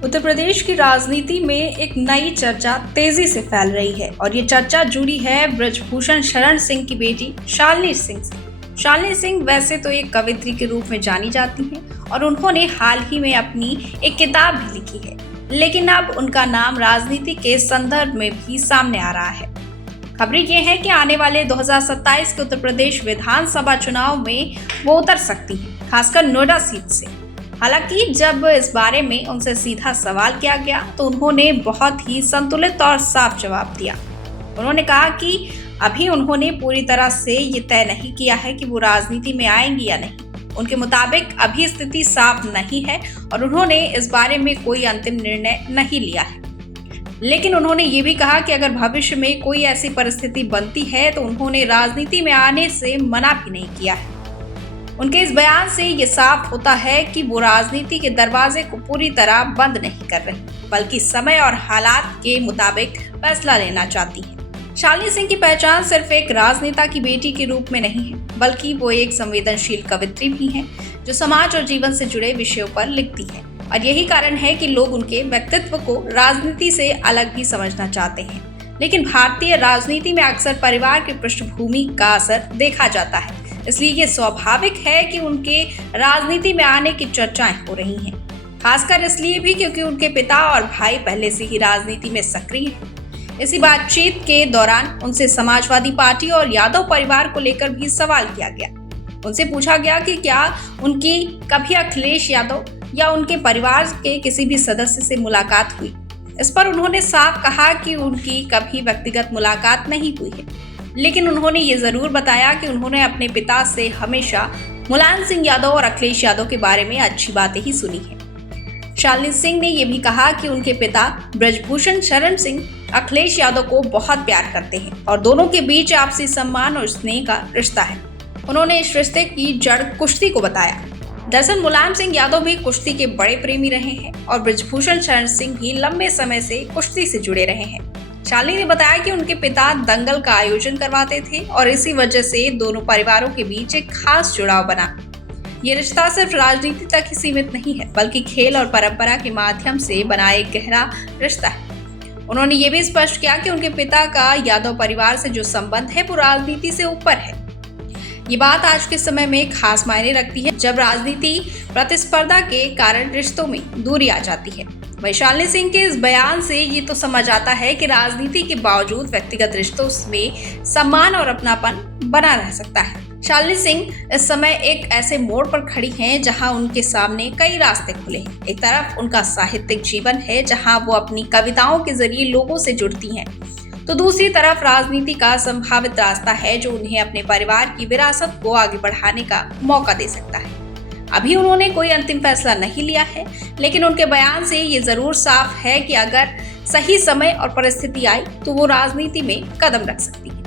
उत्तर प्रदेश की राजनीति में एक नई चर्चा तेजी से फैल रही है और ये चर्चा जुड़ी है ब्रजभूषण शरण सिंह की बेटी शालिनी सिंह से। शालिनी सिंह वैसे तो एक कवयित्री के रूप में जानी जाती हैं और उन्होंने हाल ही में अपनी एक किताब भी लिखी है, लेकिन अब उनका नाम राजनीति के संदर्भ में भी सामने आ रहा है। खबरें ये हैं कि आने वाले 2027 के उत्तर प्रदेश विधानसभा चुनाव में वो उतर सकती हैं, खासकर नोएडा सीट से। हालांकि जब इस बारे में उनसे सीधा सवाल किया गया तो उन्होंने बहुत ही संतुलित और साफ जवाब दिया। उन्होंने कहा कि अभी उन्होंने पूरी तरह से ये तय नहीं किया है कि वो राजनीति में आएंगी या नहीं। उनके मुताबिक अभी स्थिति साफ नहीं है और उन्होंने इस बारे में कोई अंतिम निर्णय नहीं लिया है। लेकिन उन्होंने ये भी कहा कि अगर भविष्य में कोई ऐसी परिस्थिति बनती है तो उन्होंने राजनीति में आने से मना भी नहीं किया है। उनके इस बयान से ये साफ होता है कि वो राजनीति के दरवाजे को पूरी तरह बंद नहीं कर रही, बल्कि समय और हालात के मुताबिक फैसला लेना चाहती है। शालिनी सिंह की पहचान सिर्फ एक राजनेता की बेटी के रूप में नहीं है, बल्कि वो एक संवेदनशील कवयित्री भी हैं, जो समाज और जीवन से जुड़े विषयों पर लिखती है। और यही कारण है कि लोग उनके व्यक्तित्व को राजनीति से अलग भी समझना चाहते हैं। लेकिन भारतीय राजनीति में अक्सर परिवार की पृष्ठभूमि का असर देखा जाता है, इसलिए ये स्वाभाविक है कि उनके राजनीति में आने की चर्चाएं हो रही हैं। खासकर इसलिए भी क्योंकि उनके पिता और भाई पहले से ही राजनीति में सक्रिय हैं। इसी बातचीत के दौरान उनसे समाजवादी पार्टी और यादव परिवार को लेकर भी सवाल किया गया। उनसे पूछा गया कि क्या उनकी कभी अखिलेश यादव या उनके परिवार के किसी भी सदस्य से मुलाकात हुई। इस पर उन्होंने साफ कहा कि उनकी कभी व्यक्तिगत मुलाकात नहीं हुई है, लेकिन उन्होंने ये जरूर बताया कि उन्होंने अपने पिता से हमेशा मुलायम सिंह यादव और अखिलेश यादव के बारे में अच्छी बातें ही सुनी है। शालिनी सिंह ने यह भी कहा कि उनके पिता ब्रजभूषण शरण सिंह अखिलेश यादव को बहुत प्यार करते हैं और दोनों के बीच आपसी सम्मान और स्नेह का रिश्ता है। उन्होंने इस रिश्ते की जड़ कुश्ती को बताया। दरअसल मुलायम सिंह यादव भी कुश्ती के बड़े प्रेमी रहे हैं और ब्रजभूषण शरण सिंह भी लंबे समय से कुश्ती से जुड़े रहे हैं। शालिनी ने बताया कि उनके पिता दंगल का आयोजन करवाते थे और इसी वजह से दोनों परिवारों के बीच एक खास जुड़ाव बना। ये रिश्ता सिर्फ राजनीति तक ही सीमित नहीं है, बल्कि खेल और परंपरा के माध्यम से बना एक गहरा रिश्ता है। उन्होंने ये भी स्पष्ट किया कि उनके पिता का यादव परिवार से जो संबंध है वो राजनीति से ऊपर है। ये बात आज के समय में खास मायने रखती है, जब राजनीति प्रतिस्पर्धा के कारण रिश्तों में दूरी आ जाती है। वहीं शालिनी सिंह के इस बयान से ये तो समझ आता है कि राजनीति के बावजूद व्यक्तिगत रिश्तों में सम्मान और अपनापन बना रह सकता है। शालिनी सिंह इस समय एक ऐसे मोड़ पर खड़ी हैं जहां उनके सामने कई रास्ते खुले हैं। एक तरफ उनका साहित्यिक जीवन है, जहां वो अपनी कविताओं के जरिए लोगों से जुड़ती हैं, तो दूसरी तरफ राजनीति का संभावित रास्ता है जो उन्हें अपने परिवार की विरासत को आगे बढ़ाने का मौका दे सकता है। अभी उन्होंने कोई अंतिम फैसला नहीं लिया है, लेकिन उनके बयान से ये जरूर साफ है कि अगर सही समय और परिस्थिति आई तो वो राजनीति में कदम रख सकती है।